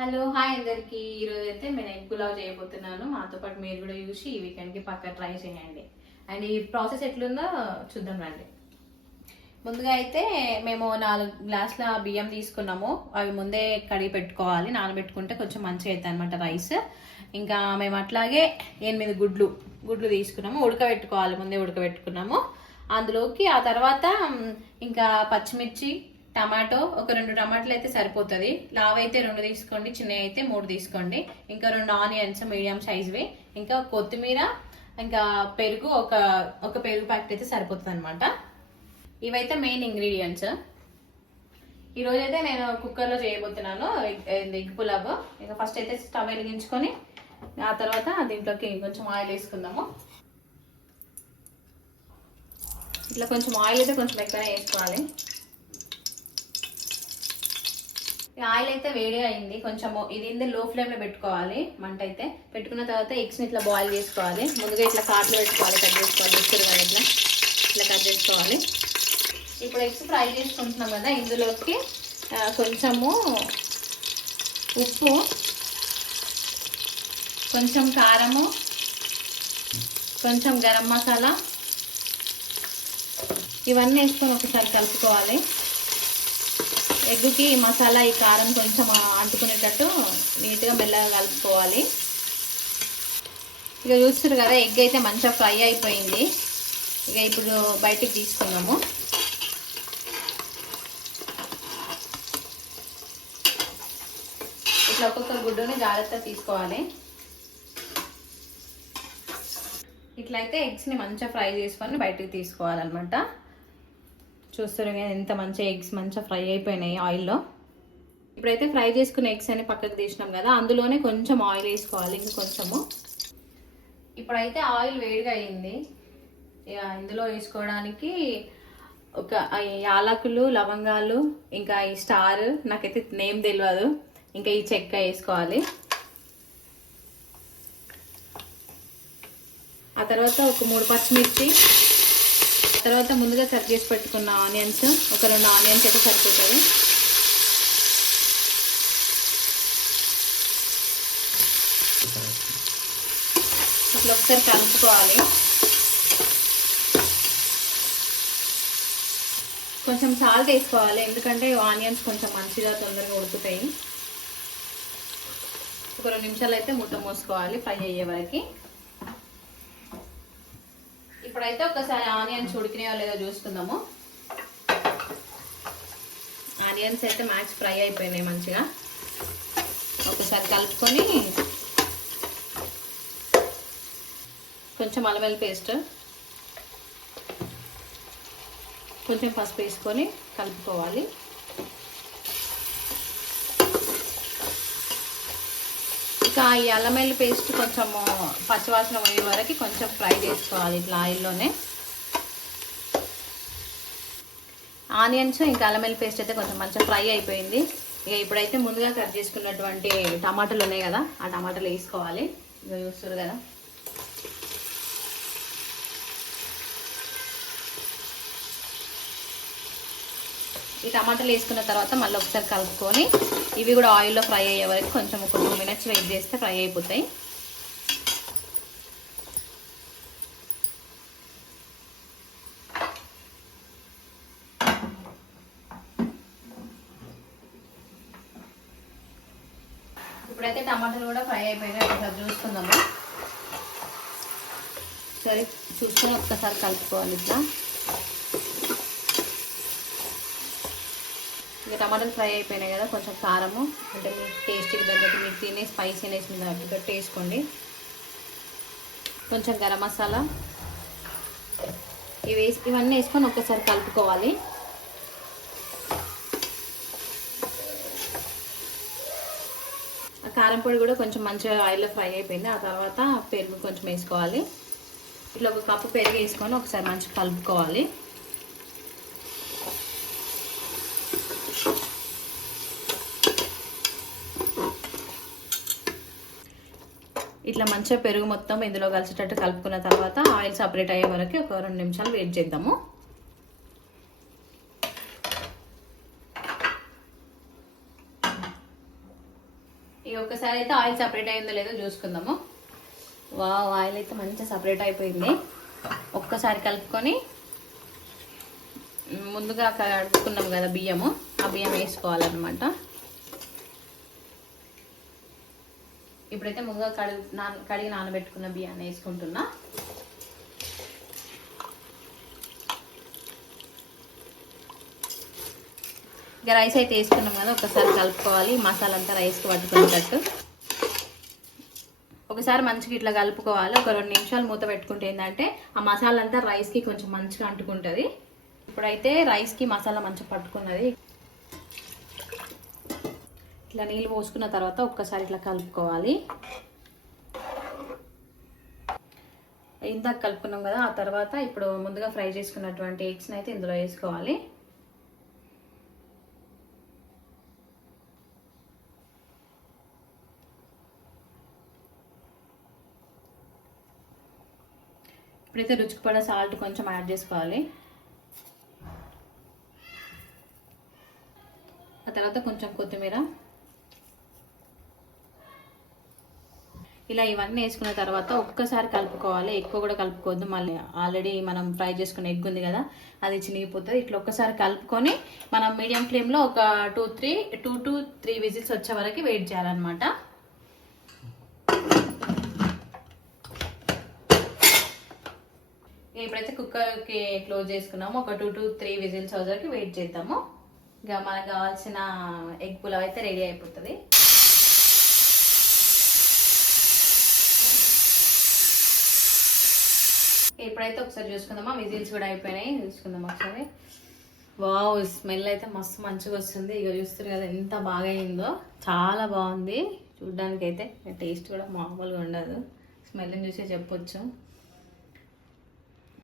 Hello hi అందరికి. ఈరోజు అయితే నేను ఎగ్ పులావ్ చేయబోతున్నాను. మాతో పాటు మీరు కూడా చూసి ఈ వీకెండ్కి పక్కా ట్రై చేయండి. అండ్ ఈ ప్రాసెస్ ఎట్లుందో చూద్దాం రండి. ముందుగా అయితే మేము 4 గ్లాసుల బియ్యం తీసుకున్నాము. అవి ముందే కడిగి పెట్టుకోవాలి. నానబెట్టుకుంటే కొంచెం మంచిగా అవుతుంది అనమాట రైస్. ఇంకా మేము అట్లాగే 8 గుడ్లు తీసుకున్నాము. ఉడకబెట్టుకోవాలి, ముందే ఉడకబెట్టుకున్నాము. అందులోకి ఆ తర్వాత ఇంకా పచ్చిమిర్చి, టమాటో ఒక 2 టమాటాలు అయితే సరిపోతుంది. లావ్ అయితే 2 తీసుకోండి, చిన్నవి అయితే 3 తీసుకోండి. ఇంకా 2 ఆనియన్స్ మీడియం సైజ్వి, ఇంకా కొత్తిమీర, ఇంకా పెరుగు ఒక పెరుగు ప్యాకెట్ అయితే సరిపోతుంది అనమాట. ఇవైతే మెయిన్ ఇంగ్రీడియంట్స్. ఈరోజు అయితే నేను కుక్కర్లో చేయబోతున్నాను ఎగ్ పులావ్. ఇంకా ఫస్ట్ అయితే స్టవ్ వెలిగించుకొని ఆ తర్వాత దీంట్లోకి కొంచెం ఆయిల్ వేసుకుందాము. ఇట్లా కొంచెం ఆయిల్ అయితే కొంచెం ఎక్కువనే వేసుకోవాలి. ఆయిల్ అయితే వేడి అయింది. కొంచెం ఇది లో ఫ్లేమ్ లో పెట్టుకోవాలి. మంట అయితే పెట్టుకున్న తర్వాత ఎగ్స్ ని ఇట్లా బాయిల్ చేసుకోవాలి. ముందుగా ఇట్లా కాట్లు పెట్టుకోవాలి, కట్ చేసుకోవాలి. ఇట్లా కట్ చేసుకోవాలి. ఇప్పుడు ఎగ్స్ ఫ్రై చేసుకుంటున్నాం కదా, ఇందులోకి కొంచెము ఉప్పు, కొంచెం కారము, కొంచెం గరం మసాలా ఇవన్నీ వేసుకొని ఒకసారి కలుపుకోవాలి. ఎగ్గుకి ఈ మసాలా, ఈ కారం కొంచెం అంటుకునేటట్టు నీట్గా మెల్లగా కలుపుకోవాలి. ఇక చూస్తారు కదా, ఎగ్ అయితే మంచిగా ఫ్రై అయిపోయింది. ఇక ఇప్పుడు బయటికి తీసుకున్నాము. ఇట్లా ఒక్కొక్క గుడ్డుని జాగ్రత్తగా తీసుకోవాలి. ఇట్లయితే ఎగ్స్ని మంచిగా ఫ్రై చేసుకొని బయటికి తీసుకోవాలన్నమాట. చూస్తారు కదా ఎంత మంచిగా ఎగ్స్ మంచిగా ఫ్రై అయిపోయినాయి ఆయిల్లో. ఇప్పుడైతే ఫ్రై చేసుకున్న ఎగ్స్ అని పక్కకు తీసినాం కదా, అందులోనే కొంచెం ఆయిల్ వేసుకోవాలి. ఇంకా కొంచెము. ఇప్పుడైతే ఆయిల్ వేడిగా అయింది. ఇందులో వేసుకోవడానికి ఒక యాలకులు, లవంగాలు, ఇంకా ఈ స్టార్, నాకైతే నేమ్ తెలియదు, ఇంకా ఈ చెక్క వేసుకోవాలి. ఆ తర్వాత ఒక 3 పచ్చిమిర్చి, తర్వాత ముందుగా కట్ చేసి పెట్టుకున్న ఆనియన్స్, ఒక 2 ఆనియన్స్ అయితే సరిపోతుంది. ఇట్లా ఒకసారి కలుపుకోవాలి. కొంచెం సాల్ట్ వేసుకోవాలి, ఎందుకంటే ఆనియన్స్ కొంచెం మంచిగా తొందరగా ఉడుకుతాయి. ఒక 2 నిమిషాలు అయితే ముట్ట మూసుకోవాలి ఫ్రై అయ్యే వరకు. ఇప్పుడైతే ఒకసారి ఆనియన్స్ ఉడికినాయో లేదో చూసుకుందాము. ఆనియన్స్ అయితే మ్యాక్స్ ఫ్రై అయిపోయినాయి మంచిగా. ఒకసారి కలుపుకొని కొంచెం అల్లం వెల్లుల్లి పేస్ట్, కొంచెం పసుపు వేసుకొని కలుపుకోవాలి. ఇంకా ఈ అల్లం వెల్లుల్లి పేస్ట్ కొంచెం పచ్చివాసన పోయే వరకు కొంచెం ఫ్రై చేసుకోవాలి ఇట్లా ఆయిల్లోనే. ఆనియన్స్ ఇంకా అల్లం వెల్లుల్లి పేస్ట్ అయితే కొంచెం మంచిగా ఫ్రై అయిపోయింది. ఇక ఇప్పుడైతే ముందుగా కట్ చేసుకున్నటువంటి టమాటాలు ఉన్నాయి కదా, ఆ టమాటాలు వేసుకోవాలి. ఇక చూస్తారు కదా, ఈ టమాటాలు వేసుకున్న తర్వాత మళ్ళీ ఒకసారి కలుపుకొని ఇవి కూడా ఆయిల్లో ఫ్రై అయ్యే వరకు కొంచెం ఒక 2 మినిట్స్ వెయిట్ చేస్తే ఫ్రై అయిపోతాయి. ఇప్పుడైతే టమాటాలు కూడా ఫ్రై అయిపోయినాయి. ఒకసారి చూసుకుందాము. సరే చూసుకొని ఒక్కసారి కలుపుకోవాలి ఇట్లా. ఇక టమాటాలు ఫ్రై అయిపోయినాయి కదా, కొంచెం కారము, అంటే మీకు టేస్ట్కి తగ్గట్టు మీకు తినే స్పైసీనెస్ మీద తగ్గట్టు వేసుకోండి. కొంచెం గరం మసాలా ఇవన్నీ వేసుకొని ఒక్కసారి కలుపుకోవాలి. కారం పొడి కూడా కొంచెం మంచిగా ఆయిల్లో ఫ్రై అయిపోయింది. ఆ తర్వాత పెరుగు కొంచెం వేసుకోవాలి. ఇట్లా ఒక కప్పు పెరుగు వేసుకొని ఒకసారి మంచిగా కలుపుకోవాలి. ఇట్లా మంచిగా పెరుగు మొత్తం ఇందులో కలిసేటట్టు కలుపుకున్న తర్వాత ఆయిల్ సపరేట్ అయ్యే వరకు ఒక 2 నిమిషాలు వెయిట్ చేద్దాము. ఒకసారి అయితే ఆయిల్ సపరేట్ అయిందో లేదో చూసుకుందాము. వావ్, ఆయిల్ అయితే మంచిగా సపరేట్ అయిపోయింది. ఒక్కసారి కలుపుకొని ముందుగా కడుక్కున్నాం కదా బియ్యము, ఆ బియ్యం వేసుకోవాలన్నమాట. ఇప్పుడైతే ముందుగా కడిగి నానబెట్టుకున్న బియ్యాన్ని వేసుకుంటున్నా. ఇక రైస్ అయితే వేసుకున్నాం కదా, ఒకసారి కలుపుకోవాలి. మసాలా అంతా రైస్కి పట్టుకునేటట్టు ఒకసారి మంచిగా ఇట్లా కలుపుకోవాలి. ఒక 2 నిమిషాలు మూత పెట్టుకుంటే ఏంటంటే ఆ మసాలా అంతా రైస్కి కొంచెం మంచిగా అంటుకుంటుంది. ఇప్పుడైతే రైస్కి మసాలా మంచిగా పట్టుకున్నది. ఇట్లా నీళ్ళు పోసుకున్న తర్వాత ఒక్కసారి ఇట్లా కలుపుకోవాలి. ఇందాక కలుపుకున్నాం కదా, ఆ తర్వాత ఇప్పుడు ముందుగా ఫ్రై చేసుకున్నటువంటి ఎగ్స్ని అయితే ఇందులో వేసుకోవాలి. ఇప్పుడైతే రుచికి పడే సాల్ట్ కొంచెం యాడ్ చేసుకోవాలి. ఆ తర్వాత కొంచెం కొత్తిమీర. ఇలా ఇవన్నీ వేసుకున్న తర్వాత ఒక్కసారి కలుపుకోవాలి. ఎక్కువ కూడా కలుపుకోవద్దు, మళ్ళీ ఆల్రెడీ మనం ఫ్రై చేసుకున్న ఎగ్ ఉంది కదా, అది చినిగిపోతుంది. ఇట్లా ఒక్కసారి కలుపుకొని మనం మీడియం ఫ్లేమ్లో ఒక 2 to 3 విజిల్స్ వచ్చే వరకు వెయిట్ చేయాలన్నమాట. ఇప్పుడైతే కుక్కర్కి క్లోజ్ చేసుకున్నాము. ఒక 2 to 3 విజిల్స్ వరకు వెయిట్ చేద్దాము. ఇక మనకు కావాల్సిన ఎగ్ పులావ్ అయితే రెడీ అయిపోతుంది. ఇప్పుడైతే ఒకసారి చూసుకుందామా, విజిల్స్ కూడా అయిపోయినాయి. చూసుకుందాం ఒకసారి. వావ్, స్మెల్ అయితే మస్తు మంచిగా వస్తుంది. ఇక చూస్తారు కదా ఎంత బాగా అయిందో, చాలా బాగుంది చూడ్డానికి. అయితే టేస్ట్ కూడా మామూలుగా ఉండదు, స్మెల్ని చూసే చెప్పొచ్చు.